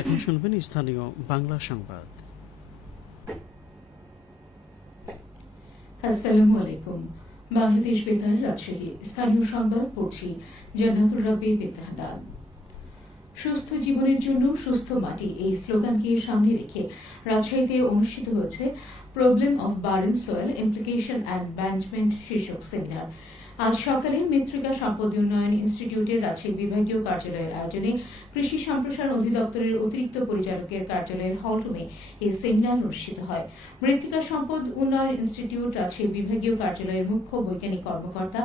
এখন শুনবেন স্থানীয় বাংলা সংবাদ। আসসালামু আলাইকুম। বাংলাদেশ বেতার রাজশাহী স্থানীয় সংবাদ পড়ছি জান্নাতুর রাব্বি বেতাহান। সুস্থ জীবনের জন্য সুস্থ মাটি এই স্লোগানকে সামনে রেখে রাজশাহীতে অনুষ্ঠিত হয়েছে problem of burden soil implication and management শীর্ষক সেমিনার। আজ সকালে মৃত্তিকা সম্পদ উন্নয়ন ইনস্টিটিউটের রাজশাহী বিভাগীয় কার্যালয়ের আয়োজনে কৃষি সম্প্রসারণ অধিদপ্তরের অতিরিক্ত পরিচালকের কার্যালয়ের হলরুমে এই সেমিনার অনুষ্ঠিত হয়। মৃত্তিকা সম্পদ উন্নয়ন ইনস্টিটিউট রাজশাহী বিভাগীয় কার্যালয়ের মুখ্য বৈজ্ঞানিক কর্মকর্তা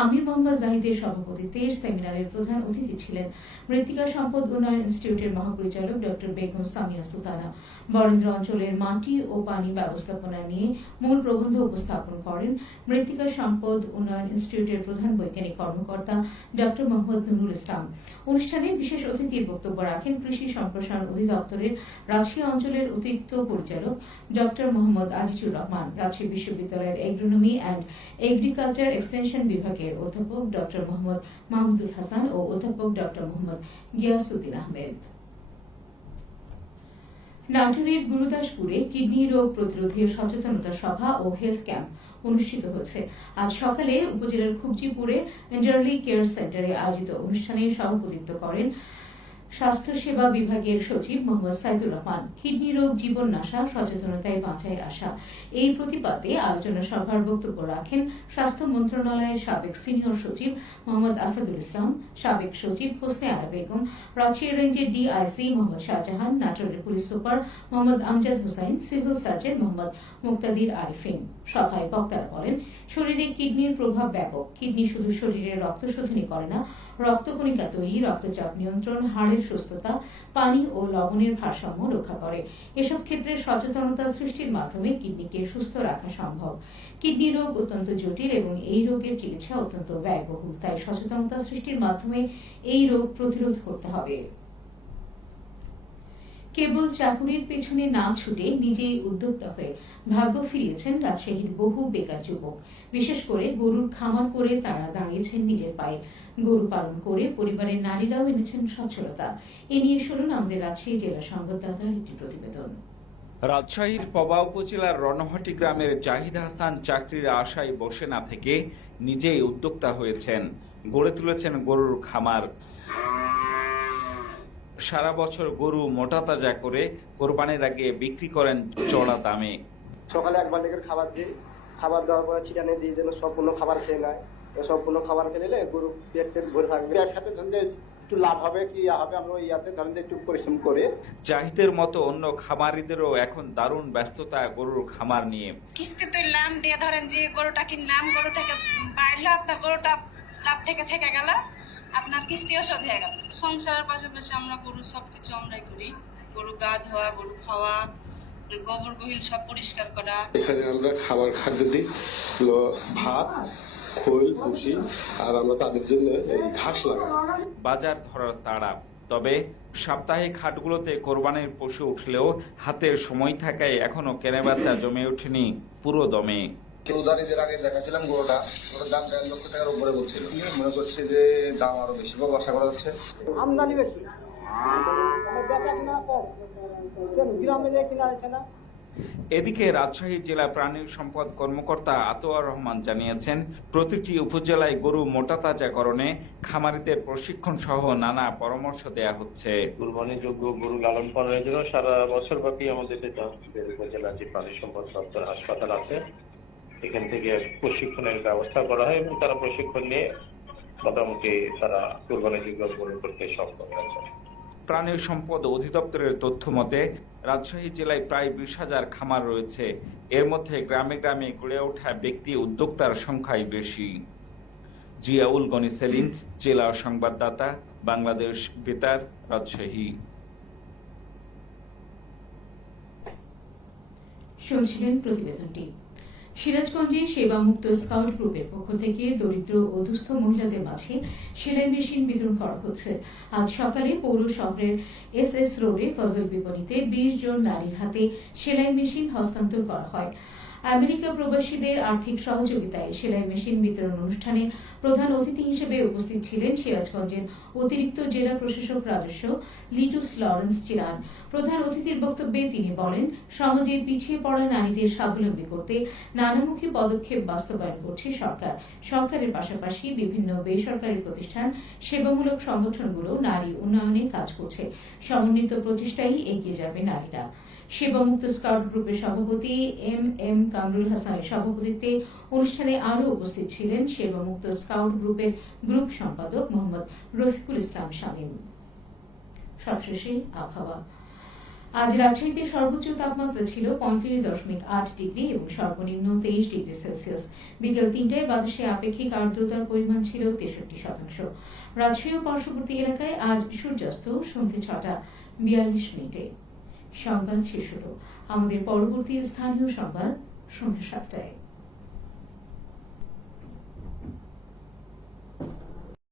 আমির মোহাম্মদ জাহিদের সভাপতিত্বে সেমিনারের প্রধান অতিথি ছিলেন মৃত্তিকা সম্পদ উন্নয়ন ইনস্টিটিউটের মহাপরিচালক ডক্টর বেগম সামিয়া সুলতানা। বরেন্দ্র অঞ্চলের মাটি ও পানি ব্যবস্থাপনা নিয়ে মূল প্রবন্ধ উপস্থাপন করেন মৃত্তিকা সম্পদ উন্নয়ন ইনস্টিটিউটের প্রধান বৈজ্ঞানিক কর্মকর্তা ডক্টর মোহাম্মদ নুরুল ইসলাম। অনুষ্ঠানে বিশেষ অতিথির বক্তব্য রাখেন কৃষি সম্প্রসারণ অধিদপ্তরের রাজশাহী অঞ্চলের অতিরিক্ত পরিচালক ডক্টর মোহাম্মদ আজিজুর রহমান, রাজশাহী বিশ্ববিদ্যালয়ের এগ্রোনমি অ্যান্ড এগ্রিকালচার এক্সটেনশন বিভাগের অধ্যাপক ডক্টর মোহাম্মদ মাহমুদুল হাসান ও অধ্যাপক ডক্টর মোহাম্মদ গিয়াসউদ্দিন আহমেদ। নাটোরের গুরুদাসপুরে কিডনি রোগ প্রতিরোধে সচেতনতা সভা ও হেলথ ক্যাম্প অনুষ্ঠিত হচ্ছে। আজ সকালে উপজেলার খুবজিপুরে এঞ্জারলি কেয়ার সেন্টারে আয়োজিত অনুষ্ঠানে সভাপতিত্ব করেন স্বাস্থ্যসেবা বিভাগের সচিব মোহাম্মদ সাইদুর রহমান। কিডনি রোগ জীবন নাশা, সচেতনতায় বাঁচায় আসা এই প্রতিপাদে আলোচনা সভার বক্তব্য রাখেন স্বাস্থ্য মন্ত্রণালয়ের সাবেক সিনিয়র সচিব মোহাম্মদ আসাদুল ইসলাম, সাবেক সচিব হোসনে আরা বেগম, রাজশাহী রেঞ্জের ডিআইসি মোহাম্মদ শাহজাহান, নাটোরের police super Mohammad Amjad Hossain, civil surgeon Mohammad Muktadir Arifin. সভায় বক্তারা বলেন, শরীরে কিডনির প্রভাব ব্যাপক। কিডনি শুধু শরীরে রক্ত শোধনই করে না, রক্তকণিকা তৈরি, রক্তচাপ নিয়ন্ত্রণ, হাড়ের সুস্থতা, পানি ও লবণের ভারসাম্য রক্ষা করে। এসব ক্ষেত্রে সচেতনতা সৃষ্টির মাধ্যমে কিডনিকে সুস্থ রাখা সম্ভব। কিডনি রোগ অত্যন্ত জটিল এবং এই রোগের চিকিৎসা অত্যন্ত ব্যয়বহুল, তাই সচেতনতা সৃষ্টির মাধ্যমে এই রোগ প্রতিরোধ করতে হবে। কেবল চাকুরির পেছনে না ছুটে নিজেই উদ্যোক্তা হয়ে ভাগ্য ফিরিয়েছেন রাজশাহীর বহু বেকার যুবক। বিশেষ করে গরুর খামার করে তারা দাঁড়িয়েছেন নিজের পায়ে। গরু পালন করে পরিবারের নারীরাও এনেছেন সচ্ছলতা। এ নিয়ে শুনুন আমাদের রাজশাহী জেলা সংবাদদাতার একটি প্রতিবেদন। রাজশাহীর পবা উপজেলার রণহাটি গ্রামের জাহিদ হাসান চাকরির আশায় বসে না থেকে নিজেই উদ্যোক্তা হয়েছেন, গড়ে তুলেছেন গরুর খামার। সারা বছর গরু মোটা তাজা করে কোরবানির আগে বিক্রি করেন চড়া দামে। সকালে এক বালিকের খাবার দিই, খাবার দেওয়ার পরে ছিটানে দিই যেন সম্পূর্ণ খাবার খেয়ে নেয়। সম্পূর্ণ খাবার খেলে গরু পেট ভরে থাকবে। একসাথে ধরেন যে একটু লাভ হবে কি হবে, আমরা ইয়াতে ধরেন যে একটু পরিশ্রম করে। জাহিদের মতো অন্য খামারিদেরও এখন দারুণ ব্যস্ততা গরুর খামার নিয়ে। কিস্তি তুললাম দিয়ে ধরেন যে গরুটা কিনলাম, গরু থেকে বাইরলো, আপনার গরুটা লাভ থেকে গেল, আপনার কিস্তিও শোধ হয়ে গেল। সংসারের পাশাপাশি আমরা গরু সবকিছু আমরাই করি। গরু গা ধোয়া, গরু খাওয়া, গোবর গহিল সব পরিষ্কার করা। এখানে আমরা খাদ্য দিই ভাত, খোল, ভুসি, আর আমরা তাদের জন্য এই ঘাস লাগাই। বাজার ধরার তাড়া, তবে সাপ্তাহিক হাটগুলোতে কোরবানির পশু উঠলেও হাতের সময় থাকায় এখনো কেনাবেচা জমে ওঠেনি পুরো দমে। উদাহরণের আগে দেখাচ্ছিলাম গরুটার দাম 1.5 লক্ষ টাকার উপরে বলছিল। মনে করছি যে দাম আরো বেশি পাবো, আশা করা যাচ্ছে। আমদানি বেশি, বেচা কিনা কম, গ্রামে কিনা যাচ্ছে না। এদিকে রাজশাহী জেলা প্রাণী সম্পদ কর্মকর্তা আতোয়ার রহমান জানিয়েছেন, প্রতিটি উপজেলায় গরু মোটা তাজাকরণে খামারিদের প্রশিক্ষণ সহ নানা পরামর্শ দেয়া হচ্ছে। কুরবানিযোগ্য গরু লালন পালনের জন্য সারা বছর ব্যাপী আমাদের উপজেলার যে প্রাণী সম্পদ দপ্তর হাসপাতাল আছে, এখান থেকে প্রশিক্ষণের ব্যবস্থা করা হয় এবং তারা প্রশিক্ষণ নিয়ে মোটামুটি তারা কুরবানিযোগ্য গরু করতে সক্ষম হয়েছে। প্রাণী সম্পদ অধিদপ্তরের তথ্য মতে রাজশাহী জেলায় প্রায় 20,000 খামার রয়েছে। এর মধ্যে গ্রামে গ্রামে গড়ে ওঠা ব্যক্তি উদ্যোক্তার সংখ্যাই বেশি। জিয়াউল গনি সেলিম, জেলা সংবাদদাতা, বাংলাদেশ বেতার, রাজশাহী। শুনছিলেন প্রতিবেদনটি। সিরাজগঞ্জে সেবামুক্ত স্কাউট গ্রুপের পক্ষ থেকে দরিদ্র ও দুস্থ মহিলাদের মাঝে সেলাই মেশিন বিতরণ করা হচ্ছে। আজ সকালে পৌর শহরের SS রোডে ফজল বিপণীতে 20 জন নারীর হাতে সেলাই মেশিন হস্তান্তর করা হয়। আমেরিকা প্রবাসীদের আর্থিক সহযোগিতায় সেলাই মেশিন বিতরণ অনুষ্ঠানে প্রধান অতিথি হিসেবে উপস্থিত ছিলেন সিরাজগঞ্জের অতিরিক্ত জেলা প্রশাসক রাজস্ব লিটুস লরেন্স চিরান। প্রধান অতিথির বক্তব্যে তিনি বলেন, সমাজে পিছিয়ে পড়া নারীদের স্বাবলম্বী করতে নানামুখী পদক্ষেপ বাস্তবায়ন করছে সরকার। সরকারের পাশাপাশি বিভিন্ন বেসরকারি প্রতিষ্ঠান, সেবামূলক সংগঠনগুলো নারী উন্নয়নে কাজ করছে। সমন্বিত প্রচেষ্টায় এগিয়ে যাবে নারীরা। সেবামুক্ত স্কাউট গ্রুপের সভাপতি এম কামরুল হাসানের সভাপতিত্বে অনুষ্ঠানে আরও উপস্থিত ছিলেন সেবামুক্ত স্কাউট গ্রুপের গ্রুপ সম্পাদক মোহাম্মদ রফিকুল ইসলাম শামীম। সবশেষে আবহাওয়া। আজ রাজশাহীতে সর্বোচ্চ তাপমাত্রা ছিল 35.8 ডিগ্রি এবং সর্বনিম্ন 23 ডিগ্রি সেলসিয়াস। বিকেল 3টায় বাতাসে আপেক্ষিক আর্দ্রতার পরিমাণ ছিল 63%। রাজশাহী ও পার্শ্ববর্তী এলাকায় আজ সূর্যাস্ত সন্ধ্যে 6টা 42 মিনিটে। সংবাদ শেষ হলো। আমাদের পরবর্তী স্থানীয় সংবাদ সন্ধ্যা 7টায়।